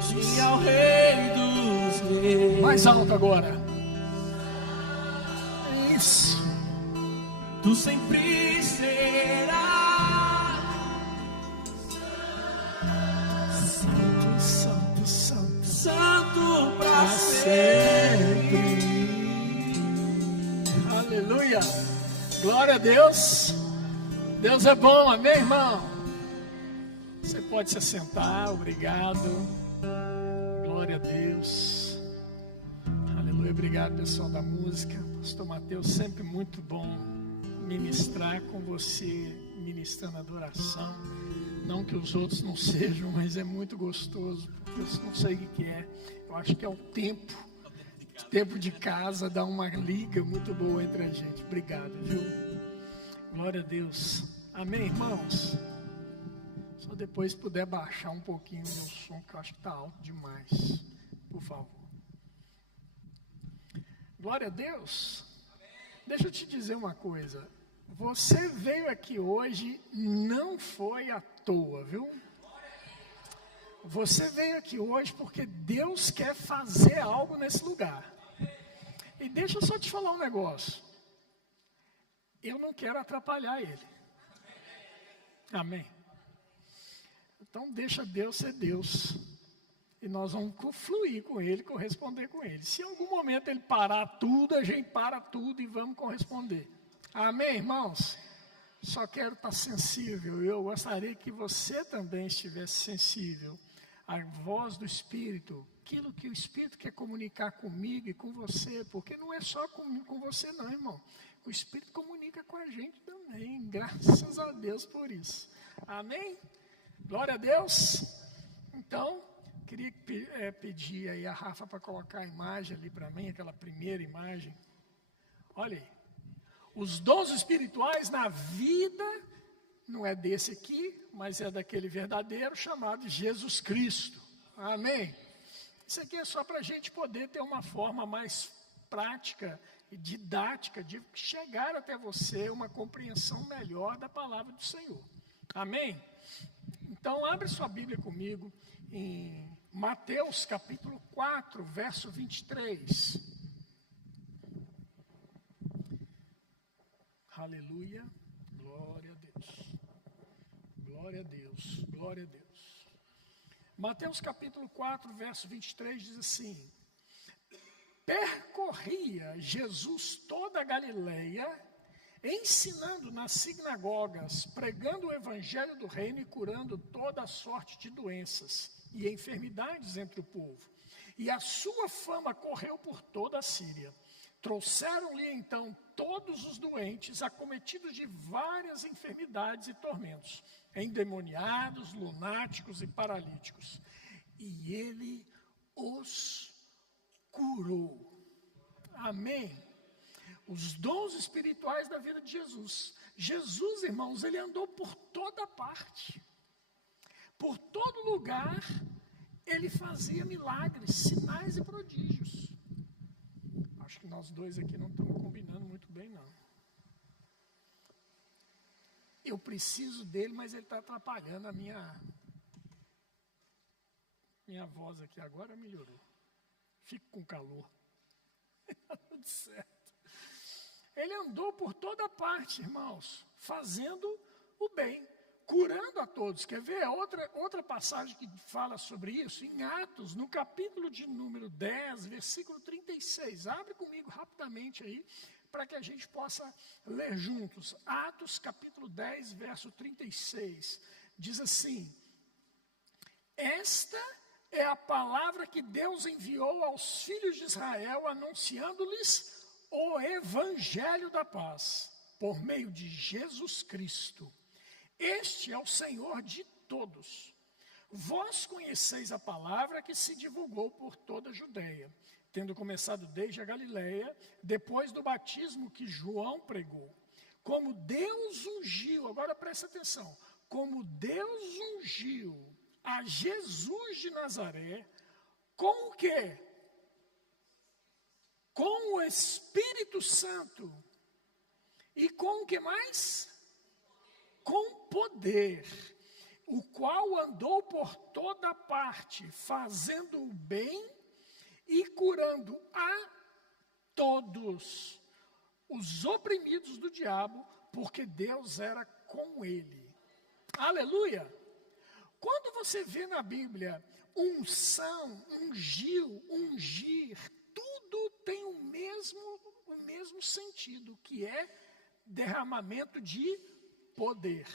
Sim ao Rei dos Reis. Mais alto agora. Isso. Tu sempre serás Santo, santo, santo. santo para sempre. Aleluia. Glória a Deus. Deus é bom, amém, irmão? Você pode se assentar, obrigado. Glória a Deus. Aleluia, obrigado, pessoal da música. Pastor Mateus, sempre muito bom ministrar com você, ministrando adoração. Não que os outros não sejam, mas é muito gostoso, porque eu não sei o que é. Eu acho que é o tempo de casa, dá uma liga muito boa entre a gente. Obrigado, viu? Glória a Deus. Amém, irmãos? Só depois puder baixar um pouquinho o meu som, que eu acho que está alto demais. Por favor. Glória a Deus. Deixa eu te dizer uma coisa. Você veio aqui hoje, não foi à toa, viu? Você veio aqui hoje porque Deus quer fazer algo nesse lugar. E deixa eu só te falar um negócio. Eu não quero atrapalhar ele. Amém? Então deixa Deus ser Deus. E nós vamos fluir com ele, corresponder com ele. Se em algum momento ele parar tudo, a gente para tudo e vamos corresponder. Amém, irmãos? Só quero estar sensível. Eu gostaria que você também estivesse sensível à voz do Espírito. Aquilo que o Espírito quer comunicar comigo e com você. Porque não é só com você não, irmão. O Espírito comunica com a gente também. Graças a Deus por isso. Amém? Glória a Deus. Então, queria pedir aí a Rafa para colocar a imagem ali para mim, aquela primeira imagem. Olha aí. Os dons espirituais na vida, não é desse aqui, mas é daquele verdadeiro chamado Jesus Cristo. Amém? Isso aqui é só para a gente poder ter uma forma mais prática e didática de chegar até você uma compreensão melhor da palavra do Senhor. Amém? Então, abre sua Bíblia comigo em Mateus capítulo 4, verso 23. Aleluia, glória a Deus, glória a Deus, glória a Deus. Mateus capítulo 4, verso 23 diz assim: percorria Jesus toda a Galileia, ensinando nas sinagogas, pregando o evangelho do reino e curando toda a sorte de doenças e enfermidades entre o povo. E a sua fama correu por toda a Síria. Trouxeram-lhe então todos os doentes, acometidos de várias enfermidades e tormentos, endemoniados, lunáticos e paralíticos. E ele os curou. Amém? Os dons espirituais da vida de Jesus. Jesus, irmãos, ele andou por toda parte. Por todo lugar, ele fazia milagres, sinais e prodígios. Acho que nós dois aqui não estamos combinando muito bem, não. Eu preciso dele, mas ele está atrapalhando a minha voz aqui. Agora melhorou. Fico com calor. Está tudo certo. Ele andou por toda parte, irmãos, fazendo o bem, curando a todos. Quer ver outra passagem que fala sobre isso? Em Atos, no capítulo de número 10, versículo 36. Abre comigo rapidamente aí, para que a gente possa ler juntos. Atos, capítulo 10, verso 36. Diz assim: esta é a palavra que Deus enviou aos filhos de Israel, anunciando-lhes o evangelho da paz, por meio de Jesus Cristo. Este é o Senhor de todos. Vós conheceis a palavra que se divulgou por toda a Judeia, tendo começado desde a Galileia, depois do batismo que João pregou. Como Deus ungiu, agora presta atenção, como Deus ungiu a Jesus de Nazaré, com o quê? Com o Espírito Santo. E com o que mais? Com poder. o qual andou por toda parte, fazendo o bem e curando a todos os oprimidos do diabo, porque Deus era com ele. Aleluia! Quando você vê na Bíblia unção, ungiu, ungir, tudo tem o mesmo sentido, que é derramamento de poder.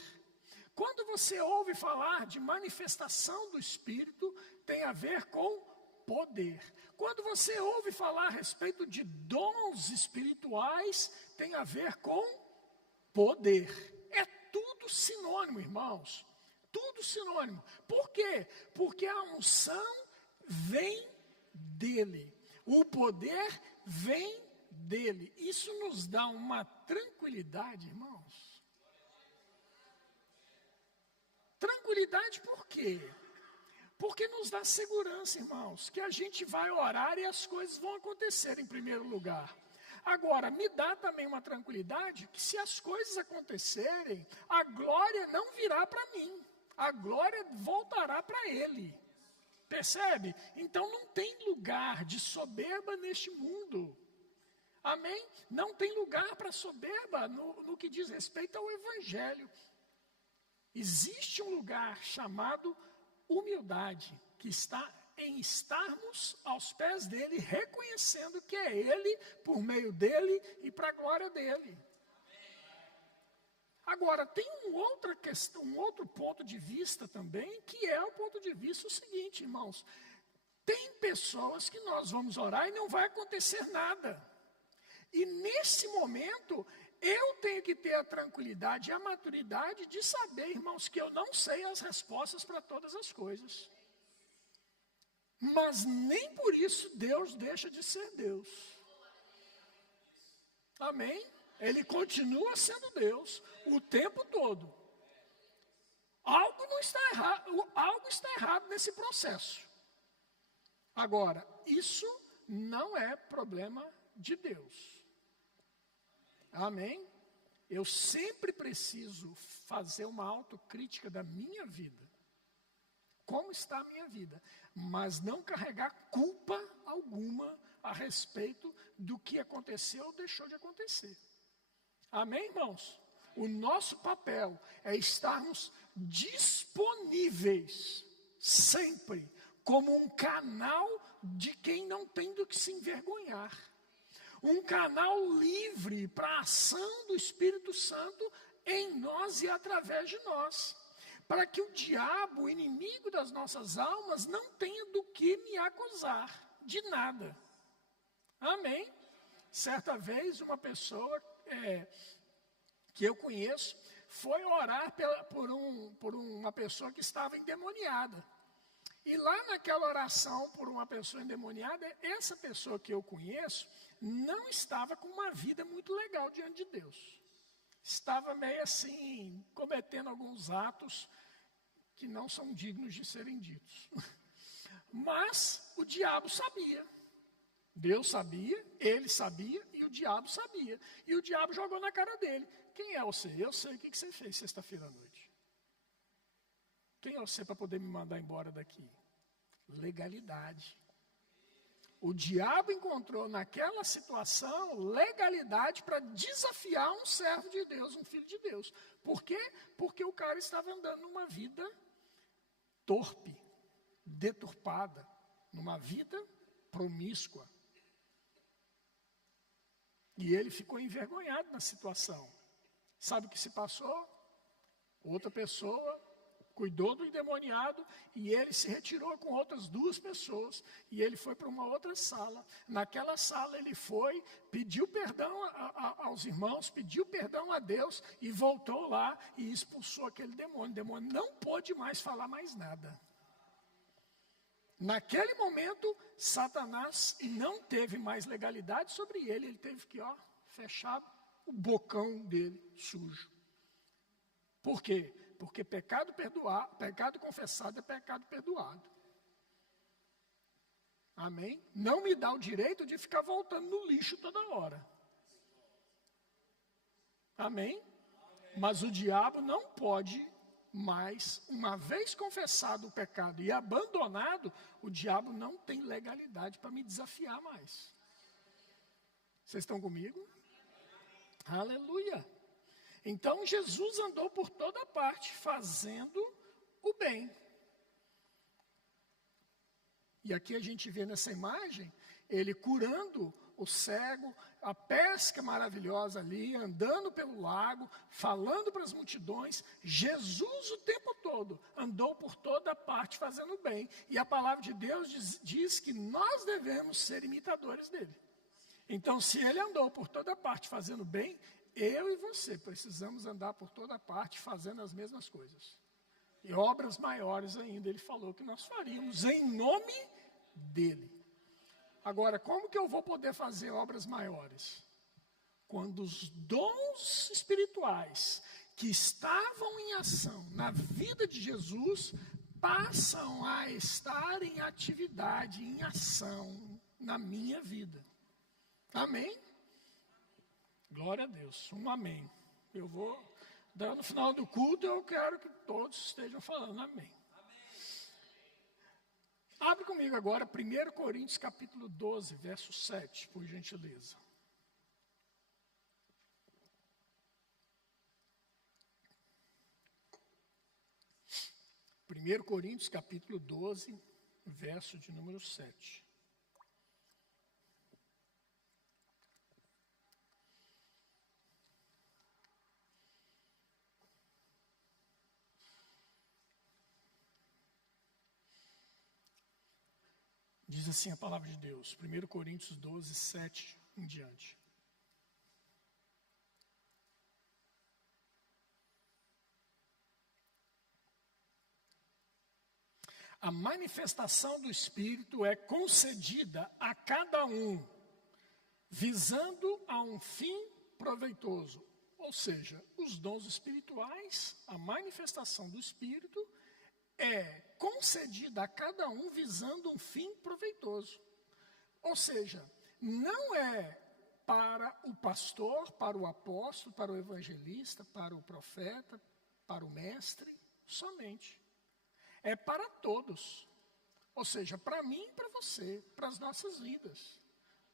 Quando você ouve falar de manifestação do Espírito, tem a ver com poder. Quando você ouve falar a respeito de dons espirituais, tem a ver com poder. É tudo sinônimo, irmãos. Tudo sinônimo. Por quê? Porque a unção vem dele. O poder vem dele. Isso nos dá uma tranquilidade, irmãos. Tranquilidade por quê? Porque nos dá segurança, irmãos, que a gente vai orar e as coisas vão acontecer em primeiro lugar. Agora, me dá também uma tranquilidade que se as coisas acontecerem, a glória não virá para mim, a glória voltará para ele. Percebe? Então não tem lugar de soberba neste mundo. Amém? Não tem lugar para soberba no que diz respeito ao Evangelho. Existe um lugar chamado humildade, que está em estarmos aos pés dele, reconhecendo que é ele, por meio dele e para a glória dele. Agora, tem outra questão, um outro ponto de vista também, que é o ponto de vista o seguinte, irmãos. Tem pessoas que nós vamos orar e não vai acontecer nada. E nesse momento, eu tenho que ter a tranquilidade e a maturidade de saber, irmãos, que eu não sei as respostas para todas as coisas. Mas nem por isso Deus deixa de ser Deus. Amém? Ele continua sendo Deus o tempo todo. Algo está errado nesse processo. Agora, isso não é problema de Deus. Amém? Eu sempre preciso fazer uma autocrítica da minha vida. Como está a minha vida? Mas não carregar culpa alguma a respeito do que aconteceu ou deixou de acontecer. Amém, irmãos? O nosso papel é estarmos disponíveis, sempre, como um canal de quem não tem do que se envergonhar. Um canal livre para a ação do Espírito Santo em nós e através de nós. Para que o diabo, o inimigo das nossas almas, não tenha do que me acusar de nada. Amém? Certa vez, uma pessoa que eu conheço foi orar por uma pessoa que estava endemoniada. E lá naquela oração por uma pessoa endemoniada, essa pessoa que eu conheço não estava com uma vida muito legal diante de Deus. Estava meio assim, cometendo alguns atos que não são dignos de serem ditos. Mas o diabo sabia. Deus sabia, ele sabia e o diabo sabia. E o diabo jogou na cara dele. Quem é você? Eu sei o que você fez sexta-feira à noite. Quem é você para poder me mandar embora daqui? Legalidade. O diabo encontrou naquela situação legalidade para desafiar um servo de Deus, um filho de Deus. Por quê? Porque o cara estava andando numa vida torpe, deturpada, numa vida promíscua. E ele ficou envergonhado na situação. Sabe o que se passou? Outra pessoa cuidou do endemoniado e ele se retirou com outras 2 pessoas. E ele foi para uma outra sala. Naquela sala ele foi, pediu perdão aos irmãos, pediu perdão a Deus e voltou lá e expulsou aquele demônio. O demônio não pôde mais falar mais nada. Naquele momento, Satanás não teve mais legalidade sobre ele. Ele teve que fechar o bocão dele sujo. Por quê? Porque pecado confessado é pecado perdoado. Amém? Não me dá o direito de ficar voltando no lixo toda hora. Amém? Mas o diabo não pode Mas, uma vez confessado o pecado e abandonado, o diabo não tem legalidade para me desafiar mais. Vocês estão comigo? Aleluia! Então, Jesus andou por toda parte, fazendo o bem. E aqui a gente vê nessa imagem, ele curando o cego, a pesca maravilhosa ali, andando pelo lago, falando para as multidões. Jesus o tempo todo andou por toda parte fazendo bem. E a palavra de Deus diz que nós devemos ser imitadores dele. Então, se ele andou por toda parte fazendo bem, eu e você precisamos andar por toda parte fazendo as mesmas coisas. E obras maiores ainda, ele falou que nós faríamos em nome dele. Agora, como que eu vou poder fazer obras maiores? Quando os dons espirituais que estavam em ação na vida de Jesus passam a estar em atividade, em ação na minha vida. Amém? Glória a Deus, um amém. Eu vou dar no final do culto, eu quero que todos estejam falando amém. Abre comigo agora 1 Coríntios capítulo 12, verso 7, por gentileza. Primeiro Coríntios capítulo 12, verso de número 7. Diz assim a palavra de Deus, 1 Coríntios 12, 7 em diante. A manifestação do Espírito é concedida a cada um, visando a um fim proveitoso. Ou seja, os dons espirituais, a manifestação do Espírito é concedida a cada um visando um fim proveitoso. Ou seja, não é para o pastor, para o apóstolo, para o evangelista, para o profeta, para o mestre, somente. É para todos. Ou seja, para mim e para você, para as nossas vidas.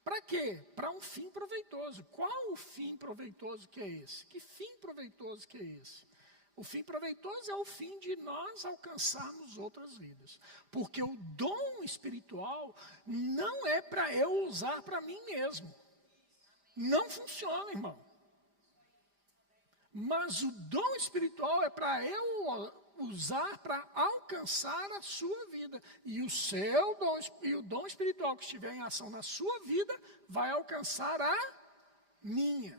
Para quê? Para um fim proveitoso. Qual o fim proveitoso que é esse? Que fim proveitoso que é esse? O fim proveitoso é o fim de nós alcançarmos outras vidas. Porque o dom espiritual não é para eu usar para mim mesmo. Não funciona, irmão. Mas o dom espiritual é para eu usar para alcançar a sua vida. E o dom espiritual que estiver em ação na sua vida vai alcançar a minha.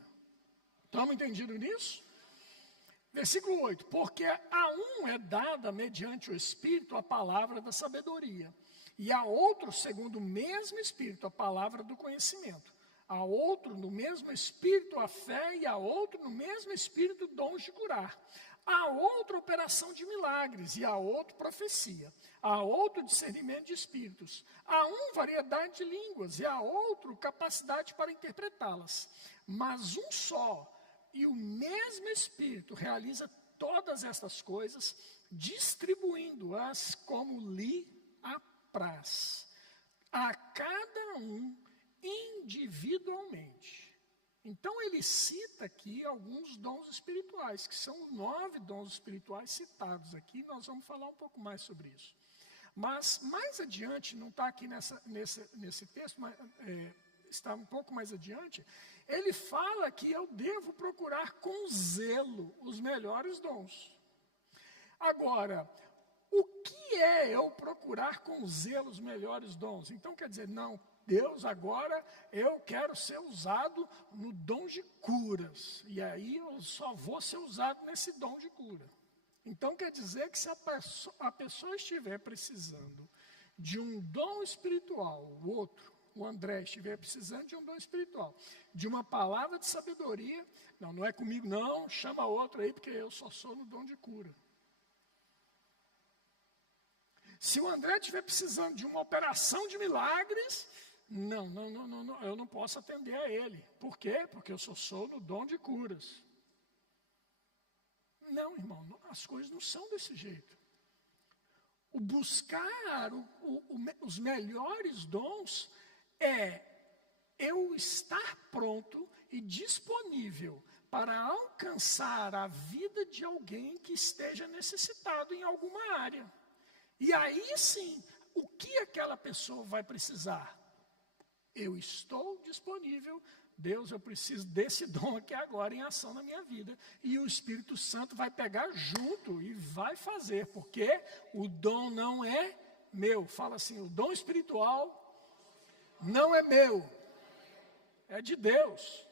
Estamos entendidos nisso? Versículo 8, porque a um é dada mediante o Espírito a palavra da sabedoria, e a outro, segundo o mesmo Espírito, a palavra do conhecimento, a outro no mesmo Espírito a fé, e a outro no mesmo Espírito dons de curar, a outro operação de milagres, e a outro profecia, a outro discernimento de espíritos, a um variedade de línguas, e a outro capacidade para interpretá-las, mas um só, e o mesmo Espírito realiza todas estas coisas, distribuindo-as como lhe apraz, a cada um individualmente. Então ele cita aqui alguns dons espirituais, que são 9 dons espirituais citados aqui, nós vamos falar um pouco mais sobre isso. Mas mais adiante, não está aqui nesse texto, mas está um pouco mais adiante, ele fala que eu devo procurar com zelo os melhores dons. Agora, o que é eu procurar com zelo os melhores dons? Então quer dizer, não, Deus, agora eu quero ser usado no dom de curas. E aí eu só vou ser usado nesse dom de cura. Então quer dizer que se a pessoa estiver precisando de um dom espiritual, o André estiver precisando de um dom espiritual, de uma palavra de sabedoria, não é comigo não, chama outro aí, porque eu só sou no dom de cura. Se o André estiver precisando de uma operação de milagres, não, eu não posso atender a ele. Por quê? Porque eu só sou no dom de curas. Não, irmão, as coisas não são desse jeito. O buscar os melhores dons é eu estar pronto e disponível para alcançar a vida de alguém que esteja necessitado em alguma área. E aí sim, o que aquela pessoa vai precisar? Eu estou disponível. Deus, eu preciso desse dom aqui agora em ação na minha vida. E o Espírito Santo vai pegar junto e vai fazer, porque o dom não é meu. Fala assim, o dom espiritual não é meu, é de Deus.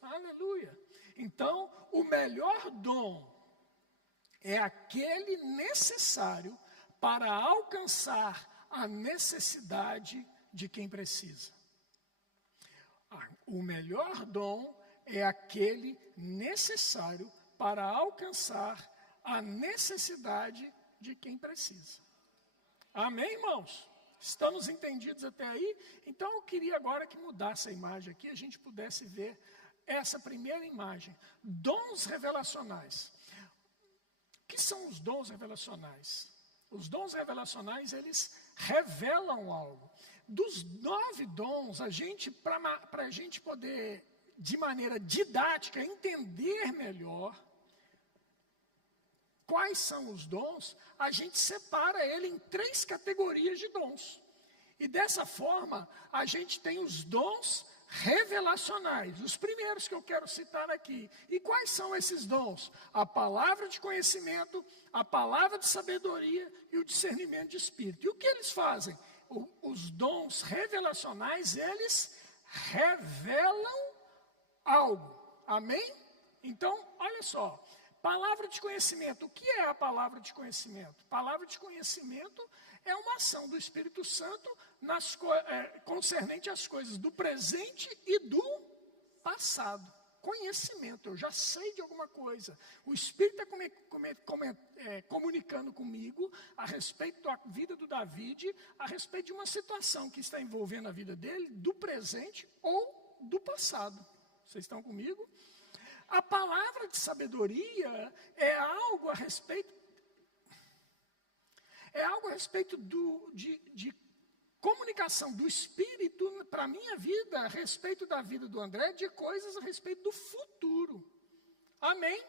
Aleluia. Então, o melhor dom é aquele necessário para alcançar a necessidade de quem precisa. O melhor dom é aquele necessário para alcançar a necessidade de quem precisa. Amém, irmãos? Estamos entendidos até aí? Então, eu queria agora que mudasse a imagem aqui, a gente pudesse ver essa primeira imagem. Dons revelacionais. O que são os dons revelacionais? Os dons revelacionais, eles revelam algo. Dos 9 dons, para a gente poder, de maneira didática, entender melhor quais são os dons, a gente separa ele em 3 categorias de dons. E dessa forma, a gente tem os dons revelacionais, os primeiros que eu quero citar aqui. E quais são esses dons? A palavra de conhecimento, a palavra de sabedoria e o discernimento de espírito. E o que eles fazem? Os dons revelacionais, eles revelam algo. Amém? Então, olha só. Palavra de conhecimento. O que é a palavra de conhecimento? Palavra de conhecimento é uma ação do Espírito Santo concernente às coisas do presente e do passado. Conhecimento, eu já sei de alguma coisa. O Espírito está comunicando comigo a respeito da vida do David, a respeito de uma situação que está envolvendo a vida dele, do presente ou do passado. Vocês estão comigo? A palavra de sabedoria é algo a respeito de comunicação do Espírito para a minha vida, a respeito da vida do André, de coisas a respeito do futuro. Amém?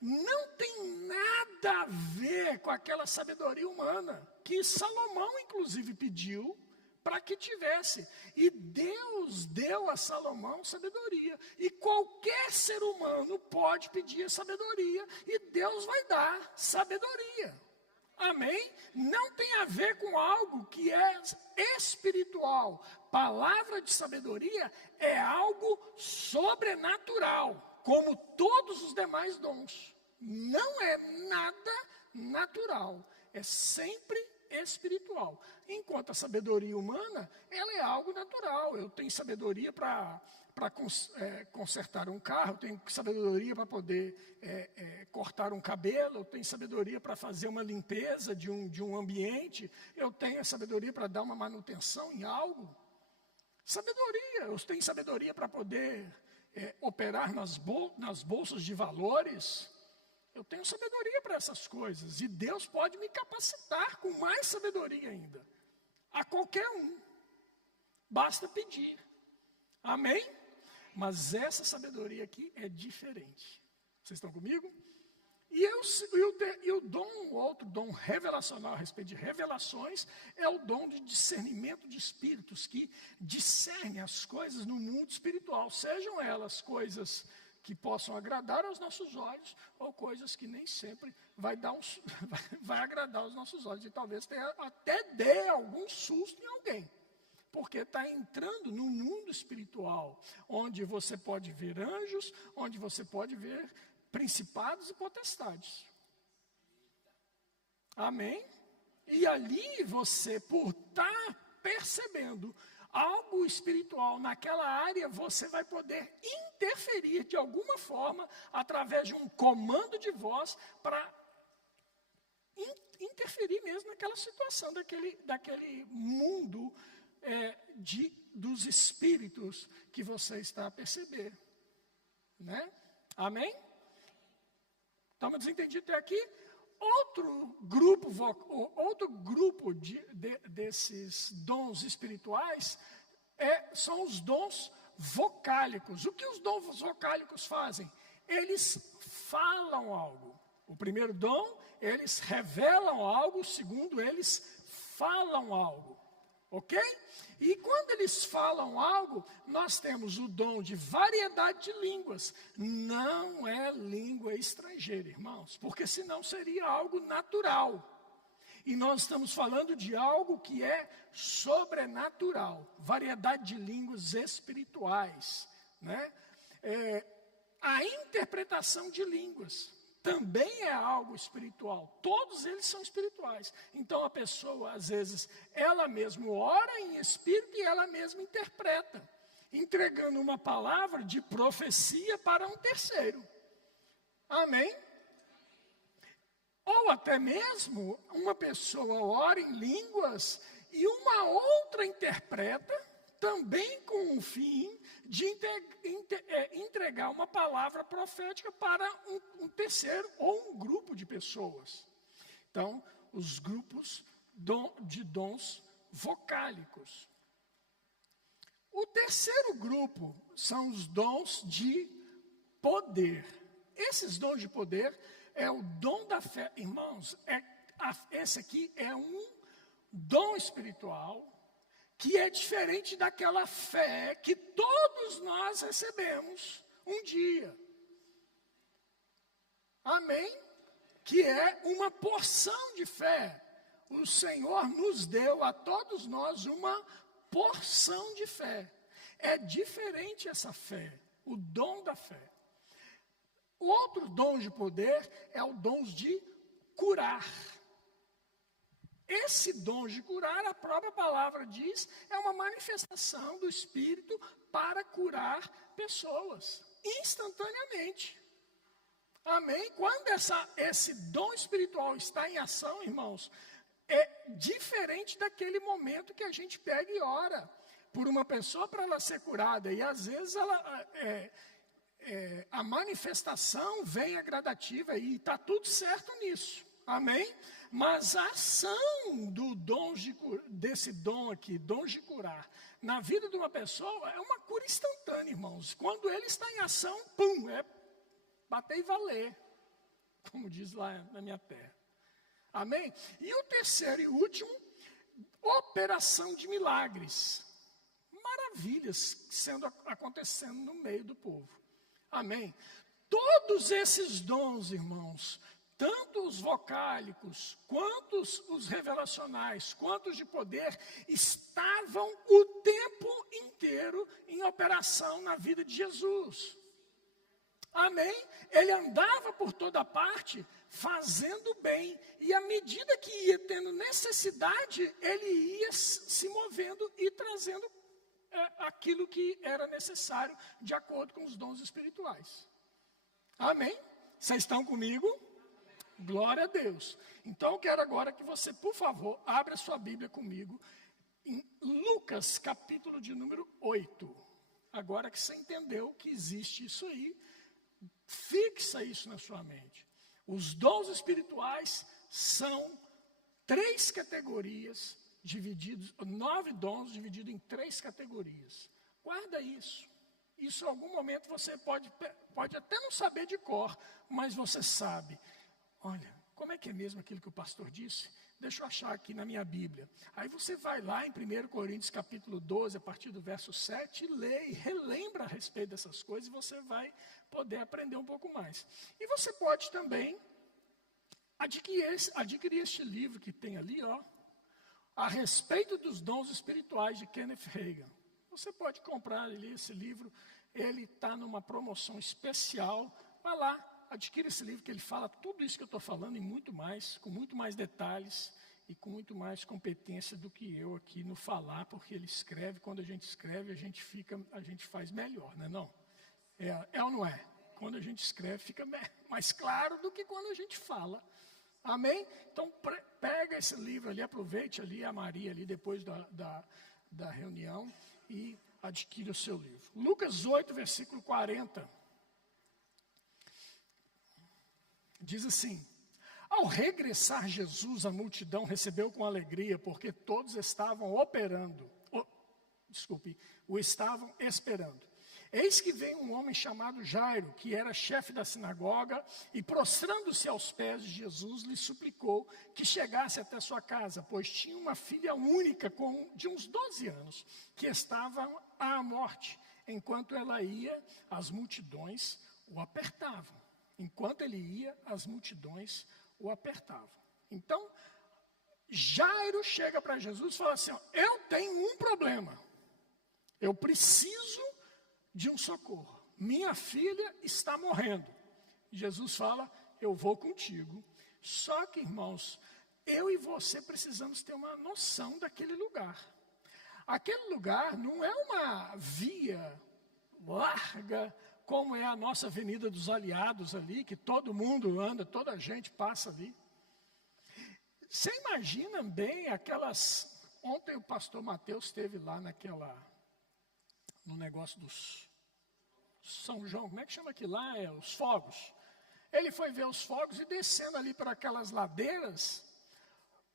Não tem nada a ver com aquela sabedoria humana, que Salomão, inclusive, pediu para que tivesse. E Deus deu a Salomão sabedoria. E qualquer ser humano pode pedir a sabedoria, e Deus vai dar sabedoria. Amém? Não tem a ver com algo que é espiritual. Palavra de sabedoria é algo sobrenatural, como todos os demais dons. Não é nada natural, é sempre espiritual. Enquanto a sabedoria humana, ela é algo natural. Eu tenho sabedoria para consertar um carro, eu tenho sabedoria para poder cortar um cabelo, eu tenho sabedoria para fazer uma limpeza de um ambiente, eu tenho a sabedoria para dar uma manutenção em algo. Sabedoria, eu tenho sabedoria para poder operar nas bolsas de valores. Eu tenho sabedoria para essas coisas, e Deus pode me capacitar com mais sabedoria ainda, a qualquer um, basta pedir. Amém? Mas essa sabedoria aqui é diferente. Vocês estão comigo? E o outro dom revelacional a respeito de revelações, é o dom de discernimento de espíritos, que discerne as coisas no mundo espiritual, sejam elas coisas que possam agradar aos nossos olhos, ou coisas que nem sempre vai agradar aos nossos olhos, e talvez até dê algum susto em alguém. Porque está entrando no mundo espiritual, onde você pode ver anjos, onde você pode ver principados e potestades. Amém? E ali você, por estar percebendo algo espiritual naquela área, você vai poder interferir de alguma forma, através de um comando de voz, para interferir mesmo naquela situação, daquele mundo dos espíritos que você está a perceber. Né? Amém? Estamos desentendidos até aqui? Outro grupo desses dons espirituais são os dons vocálicos. O que os dons vocálicos fazem? Eles falam algo. O primeiro dom, eles revelam algo. O segundo, eles falam algo. Ok? E quando eles falam algo, nós temos o dom de variedade de línguas. Não é língua estrangeira, irmãos, porque senão seria algo natural. E nós estamos falando de algo que é sobrenatural. Variedade de línguas espirituais, né? A interpretação de línguas também é algo espiritual. Todos eles são espirituais. Então a pessoa, às vezes, ela mesma ora em espírito e ela mesma interpreta, entregando uma palavra de profecia para um terceiro. Amém? Ou até mesmo uma pessoa ora em línguas e uma outra interpreta, também com o fim de entregar uma palavra profética para um terceiro ou um grupo de pessoas. Então, os grupos de dons vocálicos. O terceiro grupo são os dons de poder. Esses dons de poder é o dom da fé. Irmãos, esse aqui é um dom espiritual que é diferente daquela fé que todos nós recebemos um dia. Amém? Que é uma porção de fé. O Senhor nos deu a todos nós uma porção de fé. É diferente essa fé, o dom da fé. O outro dom de poder é o dom de curar. Esse dom de curar, a própria palavra diz, é uma manifestação do Espírito para curar pessoas, instantaneamente. Amém? Quando esse dom espiritual está em ação, irmãos, é diferente daquele momento que a gente pega e ora por uma pessoa para ela ser curada. E às vezes a manifestação vem a gradativa e está tudo certo nisso. Amém? Mas a ação desse dom aqui, dom de curar, na vida de uma pessoa é uma cura instantânea, irmãos. Quando ele está em ação, pum, é bater e valer, como diz lá na minha terra. Amém? E o terceiro e último, operação de milagres. Maravilhas acontecendo no meio do povo. Amém? Todos esses dons, irmãos, tanto os vocálicos, quanto os revelacionais, quanto os de poder, estavam o tempo inteiro em operação na vida de Jesus. Amém? Ele andava por toda parte fazendo bem. E à medida que ia tendo necessidade, ele ia se movendo e trazendo aquilo que era necessário de acordo com os dons espirituais. Amém? Vocês estão comigo? Glória a Deus. Então eu quero agora que você, por favor, abra sua Bíblia comigo em Lucas, capítulo de número 8. Agora que você entendeu que existe isso aí, fixa isso na sua mente. Os dons espirituais são 3 categorias divididos, 9 dons divididos em 3 categorias. Guarda isso. Isso em algum momento você pode até não saber de cor, mas você sabe. Olha, como é que é mesmo aquilo que o pastor disse? Deixa eu achar aqui na minha Bíblia. Aí você vai lá em 1 Coríntios capítulo 12, a partir do verso 7, lê e relembra a respeito dessas coisas, e você vai poder aprender um pouco mais. E você pode também adquirir este livro que tem ali, ó, a respeito dos dons espirituais de Kenneth Hagin. Você pode comprar ali esse livro, ele está numa promoção especial. Vai lá, adquira esse livro, que ele fala tudo isso que eu estou falando e muito mais, com muito mais detalhes e com muito mais competência do que eu aqui no falar, porque ele escreve. Quando a gente escreve, a gente faz melhor, não é não? É ou não é? Quando a gente escreve, fica mais claro do que quando a gente fala. Amém? Então, pega esse livro ali, aproveite ali a Maria ali depois da reunião e adquira o seu livro. Lucas 8, versículo 40. Diz assim: ao regressar Jesus, a multidão recebeu com alegria, porque todos estavam o estavam esperando. Eis que veio um homem chamado Jairo, que era chefe da sinagoga, e prostrando-se aos pés de Jesus, lhe suplicou que chegasse até sua casa, pois tinha uma filha única de uns 12 anos, que estava à morte. Enquanto ela ia, as multidões o apertavam. Enquanto ele ia, as multidões o apertavam. Então, Jairo chega para Jesus e fala assim: ó, eu tenho um problema. Eu preciso de um socorro. Minha filha está morrendo. Jesus fala: eu vou contigo. Só que, irmãos, eu e você precisamos ter uma noção daquele lugar. Aquele lugar não é uma via larga, como é a nossa Avenida dos Aliados ali, que todo mundo anda, toda a gente passa ali. Você imagina bem aquelas... Ontem o pastor Mateus esteve lá no negócio dos São João, como é que chama aquilo lá? Os fogos. Ele foi ver os fogos e descendo ali por aquelas ladeiras,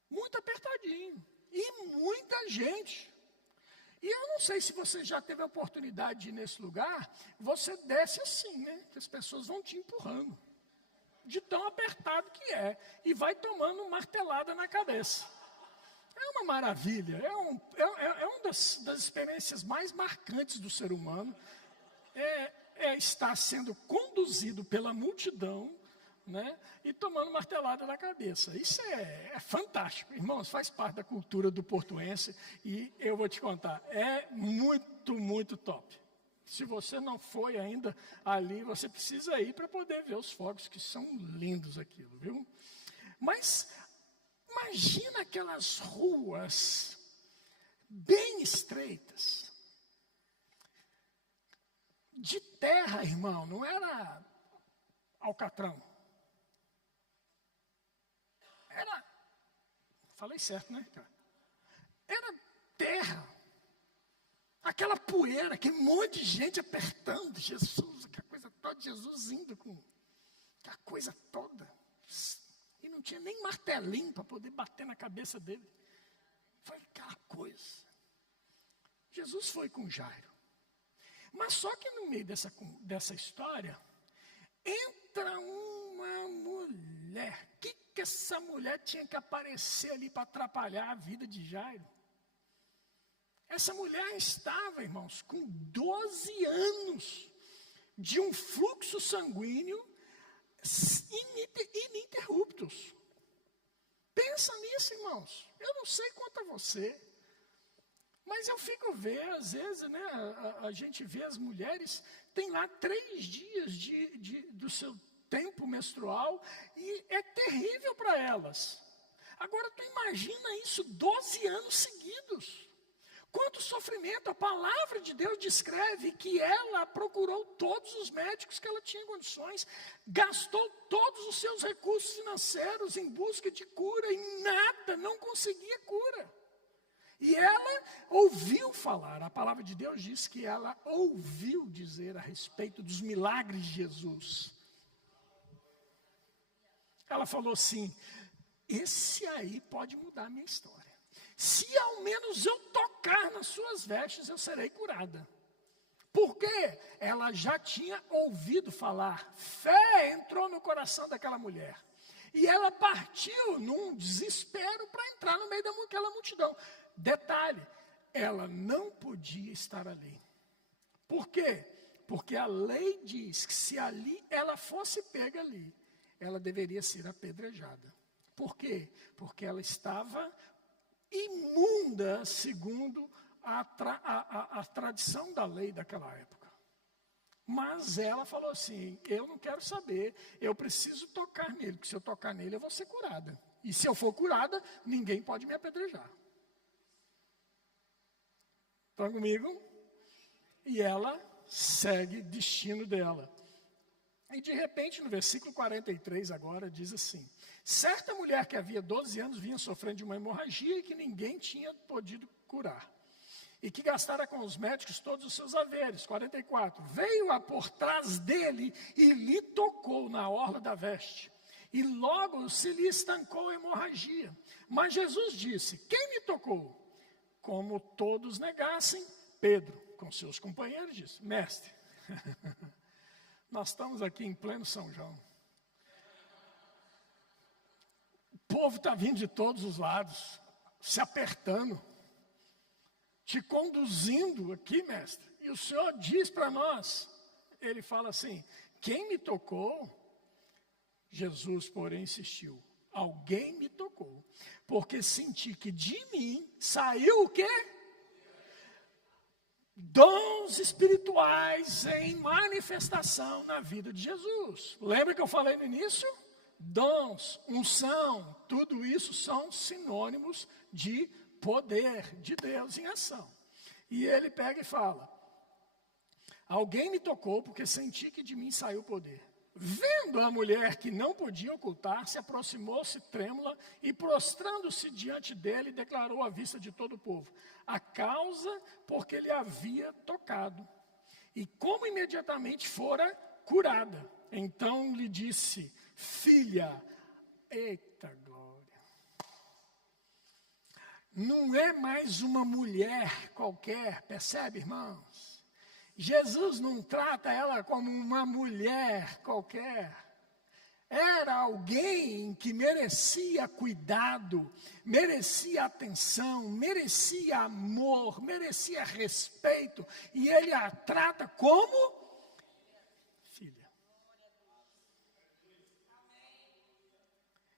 muito apertadinho, e muita gente. E eu não sei se você já teve a oportunidade de ir nesse lugar, você desce assim, né? Que as pessoas vão te empurrando, de tão apertado que é, e vai tomando uma martelada na cabeça. É uma maravilha, é uma das experiências mais marcantes do ser humano, estar sendo conduzido pela multidão, né, e tomando martelada na cabeça. Isso é fantástico. Irmãos, faz parte da cultura do portuense e eu vou te contar, é muito, muito top. Se você não foi ainda ali, você precisa ir para poder ver os fogos, que são lindos aquilo, viu? Mas imagina aquelas ruas bem estreitas, de terra, irmão, não era alcatrão. Falei certo, né, cara? Era terra. Aquela poeira, aquele monte de gente apertando Jesus, aquela coisa toda, Jesus indo com aquela coisa toda. E não tinha nem martelinho para poder bater na cabeça dele. Foi aquela coisa. Jesus foi com Jairo. Mas só que no meio dessa história, entra uma mulher. O que essa mulher tinha que aparecer ali para atrapalhar a vida de Jairo? Essa mulher estava, irmãos, com 12 anos de um fluxo sanguíneo ininterruptos. Pensa nisso, irmãos. Eu não sei quanto a você, mas eu fico vendo, às vezes, né, a gente vê as mulheres, tem lá 3 dias do seu tempo menstrual, e é terrível para elas. Agora, tu imagina isso 12 anos seguidos. Quanto sofrimento. A palavra de Deus descreve que ela procurou todos os médicos que ela tinha condições, gastou todos os seus recursos financeiros em busca de cura, e nada, não conseguia cura. E ela ouviu falar, a palavra de Deus diz que ela ouviu dizer a respeito dos milagres de Jesus. Ela falou assim: esse aí pode mudar a minha história. Se ao menos eu tocar nas suas vestes, eu serei curada. Porque ela já tinha ouvido falar. Fé entrou no coração daquela mulher. E ela partiu num desespero para entrar no meio daquela multidão. Detalhe, ela não podia estar ali. Por quê? Porque a lei diz que se ali ela fosse pega ali, ela deveria ser apedrejada. Por quê? Porque ela estava imunda, segundo a tradição da lei daquela época. Mas ela falou assim: eu não quero saber, eu preciso tocar nele, porque se eu tocar nele eu vou ser curada. E se eu for curada, ninguém pode me apedrejar. Estão comigo? E ela segue o destino dela. E de repente, no versículo 43 agora, diz assim: certa mulher que havia 12 anos vinha sofrendo de uma hemorragia e que ninguém tinha podido curar. E que gastara com os médicos todos os seus haveres. 44. Veio-a por trás dele e lhe tocou na orla da veste. e logo se lhe estancou a hemorragia. Mas Jesus disse: quem me tocou? Como todos negassem, Pedro, com seus companheiros, disse: mestre, nós estamos aqui em pleno São João. O povo está vindo de todos os lados, se apertando, te conduzindo aqui, mestre. E o Senhor diz para nós, ele fala assim: quem me tocou? Jesus, porém, insistiu: alguém me tocou, porque senti que de mim saiu o quê? Dons espirituais em manifestação na vida de Jesus. Lembra que eu falei no início? Dons, unção, tudo isso são sinônimos de poder de Deus em ação. E ele pega e fala: alguém me tocou porque senti que de mim saiu poder. Vendo a mulher que não podia ocultar-se, aproximou-se trêmula e, prostrando-se diante dele, declarou à vista de todo o povo a causa porque ele havia tocado e como imediatamente fora curada. Então lhe disse: filha, eita glória, não é mais uma mulher qualquer, percebe, irmãos? Jesus não trata ela como uma mulher qualquer. Era alguém que merecia cuidado, merecia atenção, merecia amor, merecia respeito. E ele a trata como filha.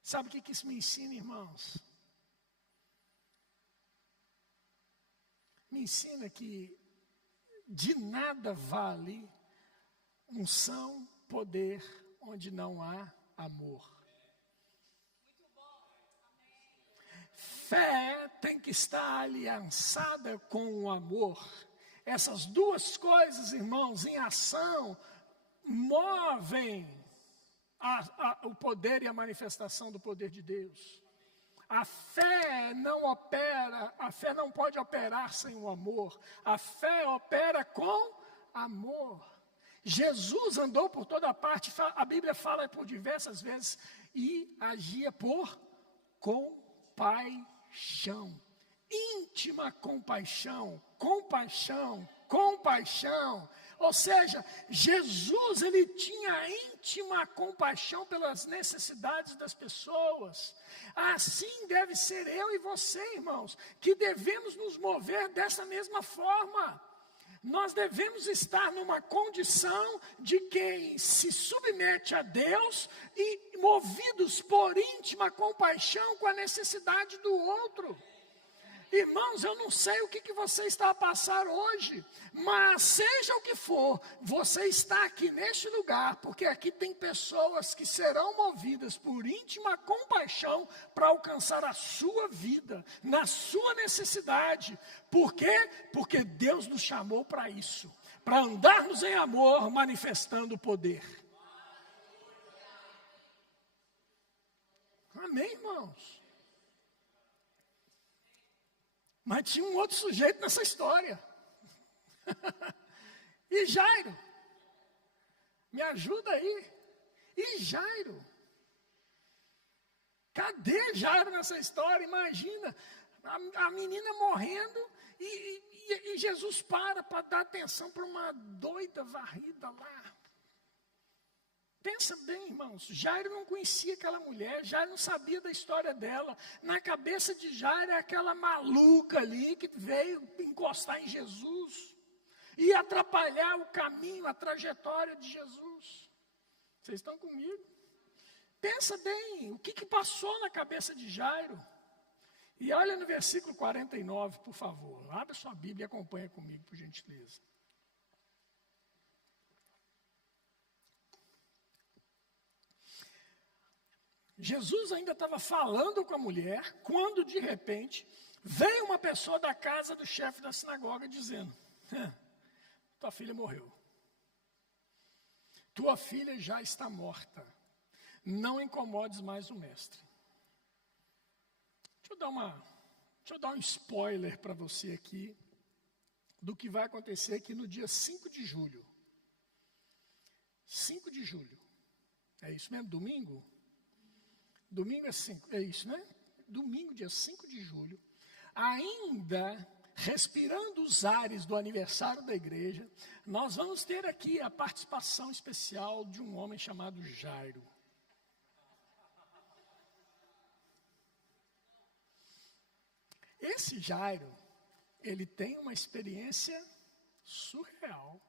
Sabe o que isso me ensina, irmãos? Me ensina que de nada vale unção, poder, onde não há amor. Fé tem que estar aliançada com o amor. Essas duas coisas, irmãos, em ação, movem o poder e a manifestação do poder de Deus. A fé não pode operar sem o amor. A fé opera com amor. Jesus andou por toda parte, a Bíblia fala por diversas vezes, e agia por compaixão. Íntima compaixão, compaixão, compaixão. Ou seja, Jesus, ele tinha íntima compaixão pelas necessidades das pessoas. Assim deve ser eu e você, irmãos, que devemos nos mover dessa mesma forma. Nós devemos estar numa condição de quem se submete a Deus e movidos por íntima compaixão com a necessidade do outro. Irmãos, eu não sei o que você está a passar hoje, mas seja o que for, você está aqui neste lugar, porque aqui tem pessoas que serão movidas por íntima compaixão para alcançar a sua vida, na sua necessidade. Por quê? Porque Deus nos chamou para isso, para andarmos em amor, manifestando o poder. Amém, irmãos? Mas tinha um outro sujeito nessa história. E Jairo? Me ajuda aí. E Jairo? Cadê Jairo nessa história? Imagina, a menina morrendo e Jesus para dar atenção para uma doida varrida lá. Pensa bem, irmãos, Jairo não conhecia aquela mulher, Jairo não sabia da história dela. Na cabeça de Jairo é aquela maluca ali que veio encostar em Jesus e atrapalhar o caminho, a trajetória de Jesus. Vocês estão comigo? Pensa bem, o que passou na cabeça de Jairo? E olha no versículo 49, por favor. Abre sua Bíblia e acompanha comigo, por gentileza. Jesus ainda estava falando com a mulher, quando de repente veio uma pessoa da casa do chefe da sinagoga dizendo: tua filha morreu. Tua filha já está morta. Não incomodes mais o mestre. Deixa eu dar um spoiler para você aqui do que vai acontecer aqui no dia 5 de julho. 5 de julho. É isso mesmo? Domingo? Domingo é 5, é isso, né? Domingo, dia 5 de julho, ainda respirando os ares do aniversário da igreja, nós vamos ter aqui a participação especial de um homem chamado Jairo. Esse Jairo, ele tem uma experiência surreal.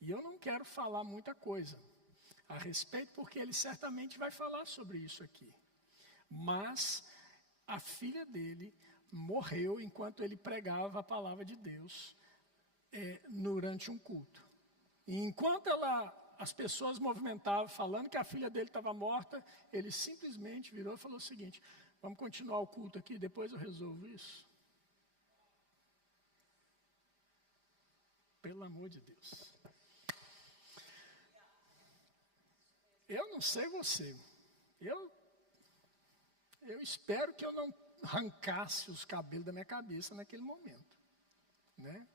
E eu não quero falar muita coisa a respeito, porque ele certamente vai falar sobre isso aqui. Mas a filha dele morreu enquanto ele pregava a palavra de Deus durante um culto. E enquanto as pessoas movimentavam, falando que a filha dele estava morta, ele simplesmente virou e falou o seguinte: vamos continuar o culto aqui, depois eu resolvo isso. Pelo amor de Deus. Eu não sei você. Eu espero que eu não arrancasse os cabelos da minha cabeça naquele momento, né?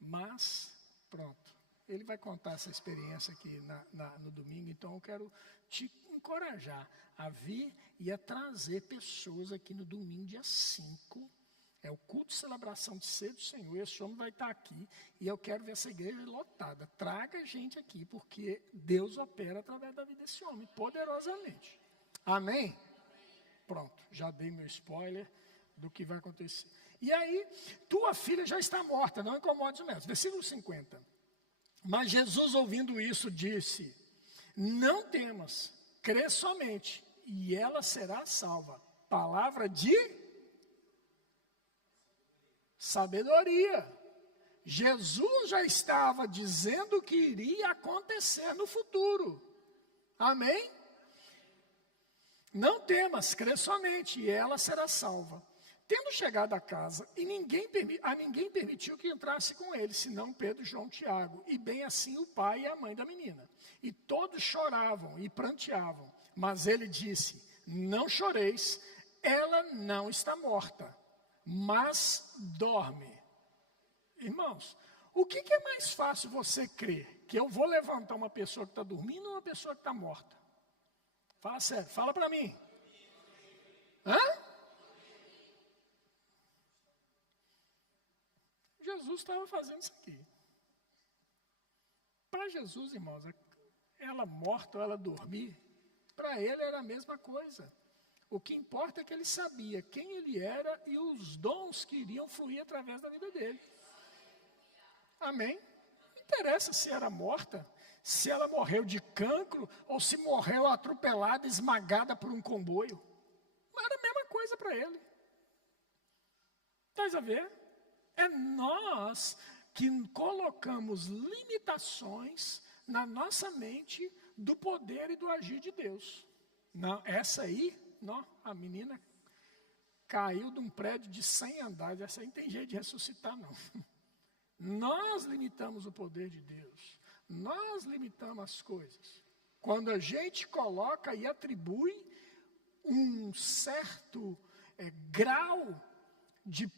Mas, pronto. Ele vai contar essa experiência aqui no domingo, então eu quero te encorajar a vir e a trazer pessoas aqui no domingo, dia 5. É o culto de celebração de ceia do Senhor. Esse homem vai estar aqui e eu quero ver essa igreja lotada. Traga gente aqui, porque Deus opera através da vida desse homem, poderosamente. Amém? Pronto, já dei meu spoiler do que vai acontecer. E aí, tua filha já está morta, não incomode os médicos. Versículo 50. Mas Jesus, ouvindo isso, disse: não temas, crê somente, e ela será salva. Palavra de sabedoria. Jesus já estava dizendo o que iria acontecer no futuro. Amém? Não temas, crê somente, e ela será salva. Tendo chegado a casa, a ninguém permitiu que entrasse com ele, senão Pedro, João, Tiago, e bem assim o pai e a mãe da menina. E todos choravam e pranteavam. Mas ele disse: não choreis, ela não está morta, mas dorme. Irmãos, o que é mais fácil você crer? Que eu vou levantar uma pessoa que está dormindo ou uma pessoa que está morta? Fala sério, fala para mim. Hã? Jesus estava fazendo isso aqui. Para Jesus, irmãos, ela morta ou ela dormir, para ele era a mesma coisa. O que importa é que ele sabia quem ele era e os dons que iriam fluir através da vida dele. Amém? Não interessa se era morta, se ela morreu de cancro ou se morreu atropelada, esmagada por um comboio. Era a mesma coisa para ele. Estás a ver? É nós que colocamos limitações na nossa mente do poder e do agir de Deus. Não, essa aí, não, a menina caiu de um prédio de 100 andares. Essa aí não tem jeito de ressuscitar, não. Nós limitamos o poder de Deus. Nós limitamos as coisas. Quando a gente coloca e atribui um certo grau de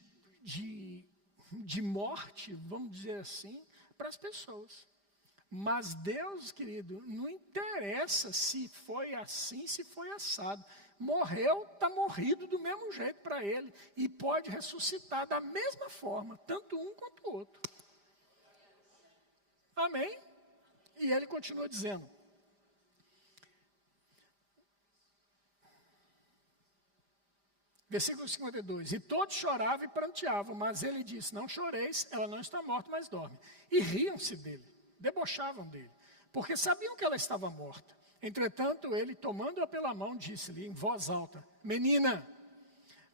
morte, vamos dizer assim, para as pessoas. Mas Deus, querido, não interessa se foi assim, se foi assado. Morreu, está morrido do mesmo jeito para ele. E pode ressuscitar da mesma forma, tanto um quanto o outro. Amém? E ele continua dizendo: versículo 52, e todos choravam e pranteavam, mas ele disse: não choreis, ela não está morta, mas dorme. E riam-se dele, debochavam dele, porque sabiam que ela estava morta. Entretanto, ele, tomando-a pela mão, disse-lhe em voz alta: menina,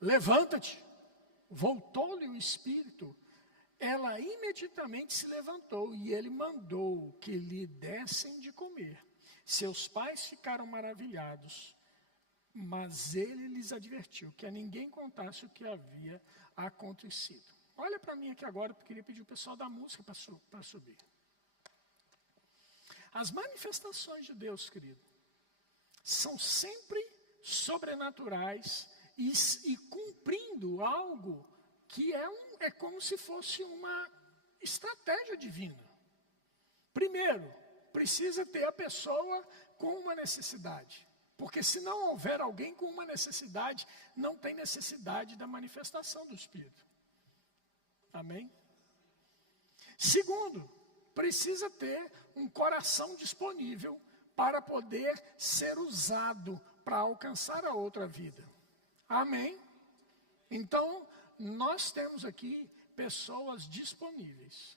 levanta-te. Voltou-lhe o espírito. Ela imediatamente se levantou e ele mandou que lhe dessem de comer. Seus pais ficaram maravilhados. Mas ele lhes advertiu que a ninguém contasse o que havia acontecido. Olha para mim aqui agora, porque eu queria pedir o pessoal da música para subir. As manifestações de Deus, querido, são sempre sobrenaturais e cumprindo algo que é como se fosse uma estratégia divina. Primeiro, precisa ter a pessoa com uma necessidade. Porque se não houver alguém com uma necessidade, não tem necessidade da manifestação do Espírito. Amém? Segundo, precisa ter um coração disponível para poder ser usado para alcançar a outra vida. Amém? Então, nós temos aqui pessoas disponíveis.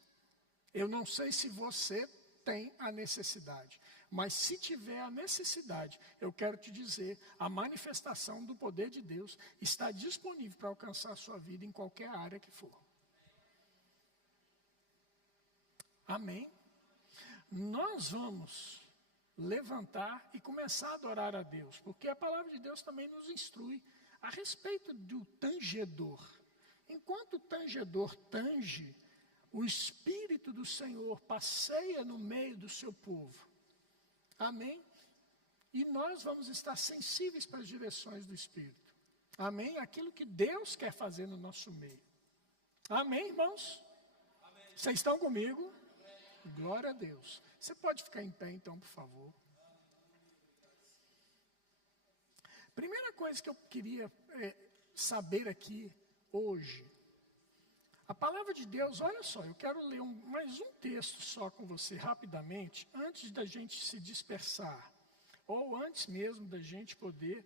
Eu não sei se você tem a necessidade, mas se tiver a necessidade, eu quero te dizer, a manifestação do poder de Deus está disponível para alcançar a sua vida em qualquer área que for. Amém? Nós vamos levantar e começar a adorar a Deus, porque a palavra de Deus também nos instrui a respeito do tangedor. Enquanto o tangedor tange, o Espírito do Senhor passeia no meio do seu povo. Amém? E nós vamos estar sensíveis para as direções do Espírito. Amém? Aquilo que Deus quer fazer no nosso meio. Amém, irmãos? Amém. Vocês estão comigo? Amém. Glória a Deus. Você pode ficar em pé, então, por favor. Primeira coisa que eu queria saber aqui hoje. A palavra de Deus, olha só, eu quero ler mais um texto só com você rapidamente, antes da gente se dispersar, ou antes mesmo da gente poder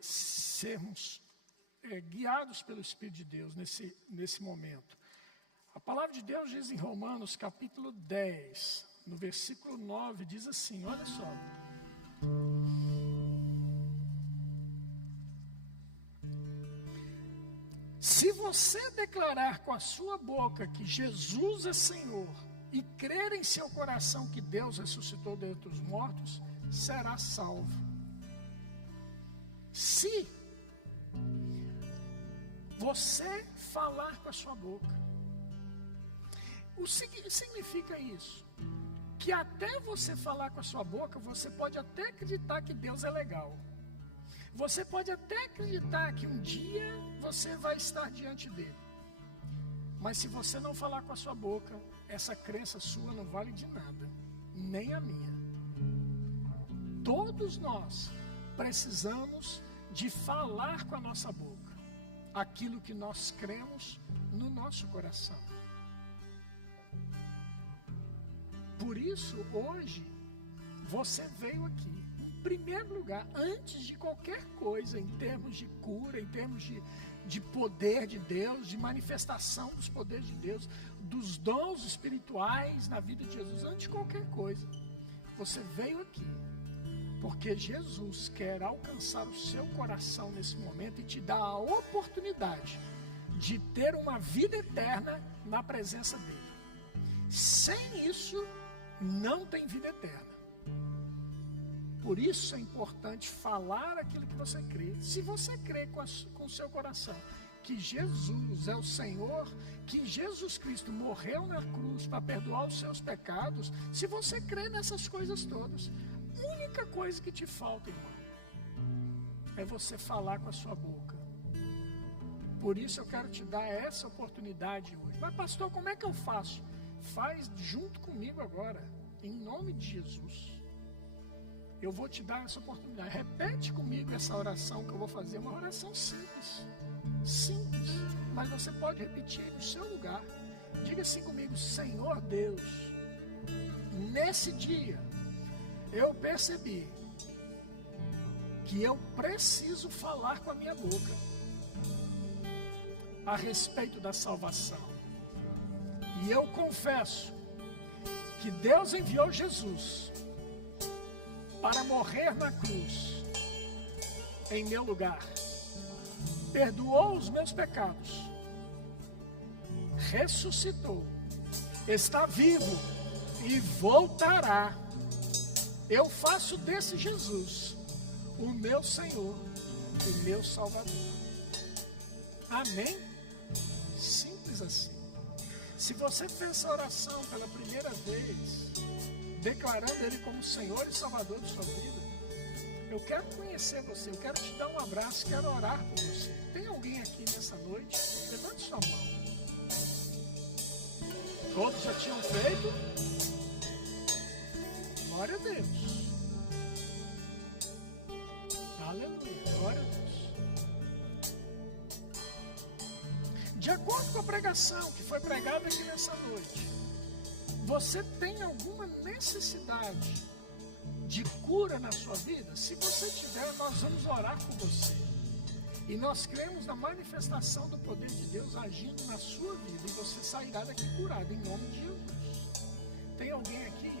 sermos guiados pelo Espírito de Deus nesse momento. A palavra de Deus diz em Romanos capítulo 10, no versículo 9, diz assim, olha só. Se você declarar com a sua boca que Jesus é Senhor e crer em seu coração que Deus ressuscitou dentre os mortos, será salvo. Se você falar com a sua boca, o que significa isso? Que até você falar com a sua boca, você pode até acreditar que Deus é legal. Você pode até acreditar que um dia você vai estar diante dele. Mas se você não falar com a sua boca, essa crença sua não vale de nada, nem a minha. Todos nós precisamos de falar com a nossa boca aquilo que nós cremos no nosso coração. Por isso, hoje, você veio aqui. Em primeiro lugar, antes de qualquer coisa, em termos de cura, em termos de poder de Deus, de manifestação dos poderes de Deus, dos dons espirituais na vida de Jesus, antes de qualquer coisa, você veio aqui, porque Jesus quer alcançar o seu coração nesse momento e te dar a oportunidade de ter uma vida eterna na presença dele. Sem isso, não tem vida eterna. Por isso é importante falar aquilo que você crê. Se você crê com o seu coração que Jesus é o Senhor, que Jesus Cristo morreu na cruz para perdoar os seus pecados, se você crê nessas coisas todas, a única coisa que te falta, irmão, é você falar com a sua boca. Por isso eu quero te dar essa oportunidade hoje. Mas pastor, como é que eu faço? Faz junto comigo agora, em nome de Jesus. Eu vou te dar essa oportunidade. Repete comigo essa oração que eu vou fazer. Uma oração simples. Simples. Mas você pode repetir no seu lugar. Diga assim comigo: Senhor Deus, nesse dia eu percebi que eu preciso falar com a minha boca a respeito da salvação. E eu confesso que Deus enviou Jesus para morrer na cruz, em meu lugar, perdoou os meus pecados, ressuscitou, está vivo e voltará. Eu faço desse Jesus o meu Senhor e meu Salvador. Amém? Simples assim. Se você fez essa oração pela primeira vez, declarando Ele como Senhor e Salvador de sua vida, eu quero conhecer você, eu quero te dar um abraço, quero orar por você. Tem alguém aqui nessa noite? Levante sua mão. Todos já tinham feito? Glória a Deus. Glória a Deus. De acordo com a pregação que foi pregada aqui nessa noite, você tem alguma necessidade de cura na sua vida? Se você tiver, nós vamos orar por você. E nós cremos na manifestação do poder de Deus agindo na sua vida. E você sairá daqui curado, em nome de Jesus. Tem alguém aqui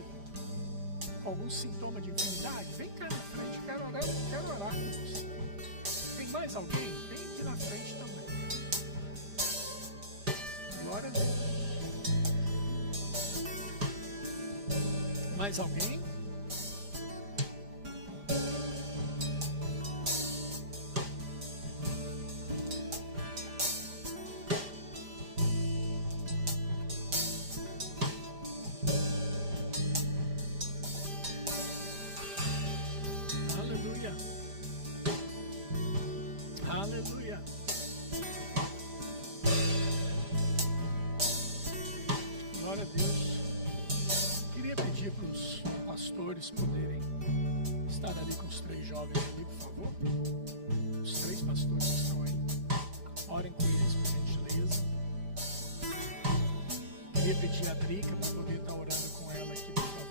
com algum sintoma de enfermidade? Vem cá na frente, quero orar com você. Tem mais alguém? Vem aqui na frente também. Glória a Deus. Mais alguém? Aleluia. Aleluia. Glória a Deus. Queria pedir para os pastores poderem estar ali com os 3 jovens ali, por favor. Os 3 pastores que estão aí. Orem com eles, por gentileza. Queria pedir a Drica para poder estar orando com ela aqui, por favor.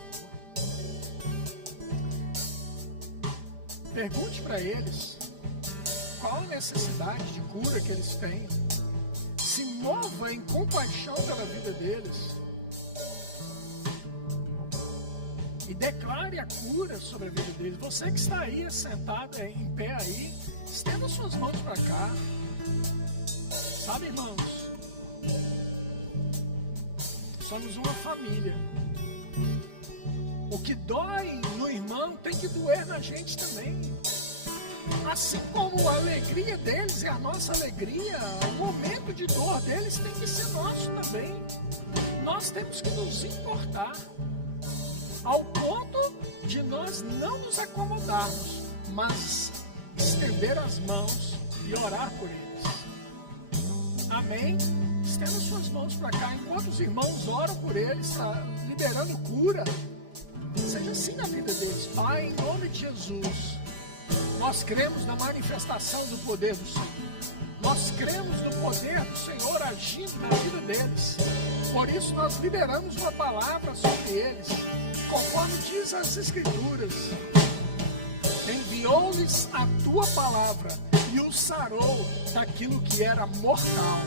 Pergunte para eles qual a necessidade de cura que eles têm. Se mova em compaixão pela vida deles. E declare a cura sobre a vida deles. Você que está aí sentado em pé aí, estenda suas mãos para cá. Sabe, irmãos, somos uma família. O que dói no irmão tem que doer na gente também. Assim como a alegria deles é a nossa alegria, o momento de dor deles tem que ser nosso também. Nós temos que nos importar, ao ponto de nós não nos acomodarmos, mas estender as mãos e orar por eles. Amém? Estenda suas mãos para cá, enquanto os irmãos oram por eles, liberando cura. Seja assim na vida deles. Pai, em nome de Jesus, nós cremos na manifestação do poder do Senhor. Nós cremos no poder do Senhor agindo na vida deles. Por isso nós liberamos uma palavra sobre eles, conforme diz as Escrituras. Enviou-lhes a tua palavra e os sarou daquilo que era mortal.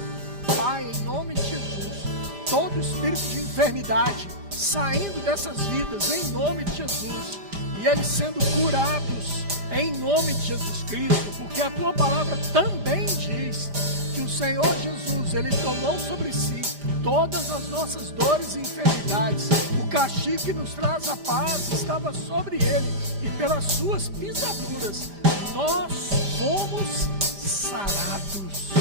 Pai, em nome de Jesus, todo espírito de enfermidade saindo dessas vidas, em nome de Jesus, e eles sendo curados, em nome de Jesus Cristo, porque a tua palavra também diz que o Senhor Jesus, Ele tomou sobre si todas as nossas dores e enfermidades. O castigo que nos traz a paz estava sobre Ele, e pelas suas pisaduras nós fomos sarados.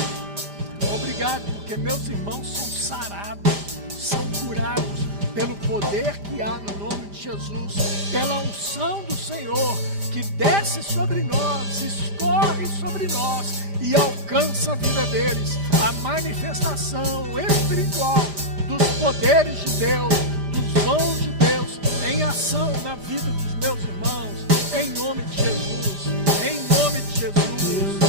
Obrigado, porque meus irmãos são sarados, são curados pelo poder que há no nome de Jesus, pela unção do Senhor que desce sobre nós, escorre sobre nós e alcança a vida deles, a manifestação espiritual dos poderes de Deus, dos dons de Deus em ação na vida dos meus irmãos, em nome de Jesus, em nome de Jesus.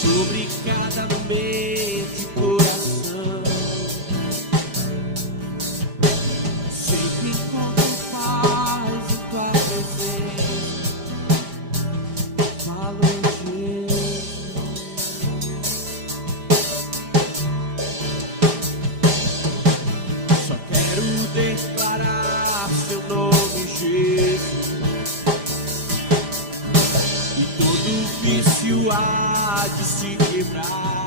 Sobre cada mente e coração, sei que encontro paz em tua presença. Falo em Jesus. teu nome, Jesus, e todo vício há de se quebrar.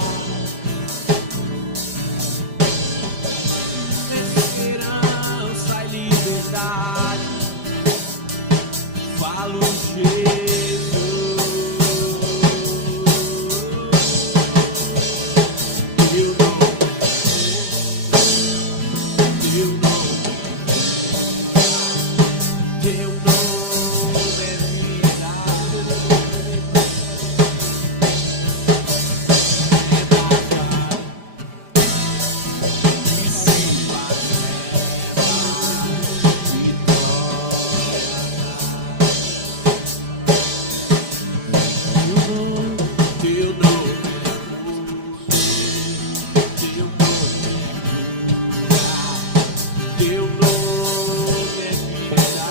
Esperança e liberdade, falo Jesus. Teu nome é vida, é batalha, e se faz teu nome é amor, teu nome é vida,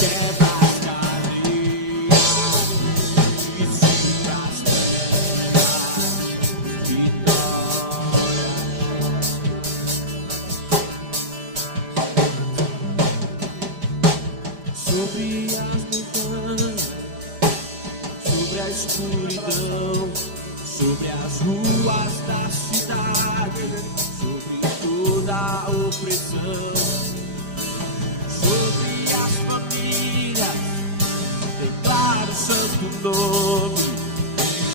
quebra as cadeias, visita as trevas, vitória. Sobre as montanhas, sobre a escuridão, sobre as ruas da cidade, sobre toda a opressão, sobre as famílias, declaro o santo nome